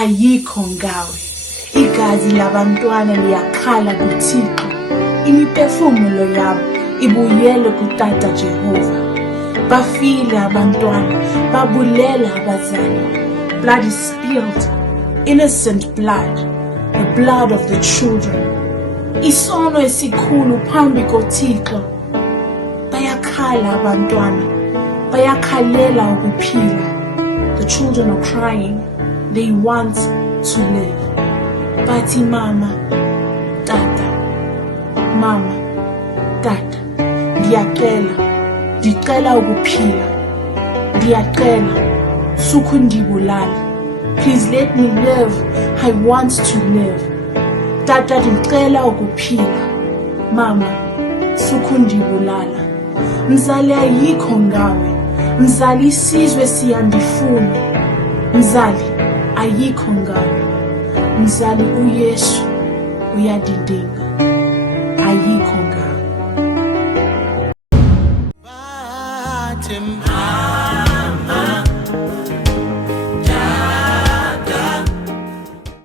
ayikho ngawe. Igazi labantwana liyakhala kuThixo, imiphefumulo yabo ibuyele kuTata Jehova. Bafile abantwana, babulela abazali. Blood is spilled, innocent blood, the blood of the children. Isono esikhulu phambi koThixo. Bayakhala abantwana, bayakhalela ukuphila. The children are crying, they want to live. Bathi mama, tata, mama, tata, ndicela ukuphila, ndiyacela, sukundibulala. Please let me live, I want to live. Tata, ndicela ukuphila, mama, sukundibulala. Mzali ayikho ngawe, mzali isizwe siyandifuna. Mzali ayikho ngawe, mzali uYesu uyadidinga, ayikho ngawe.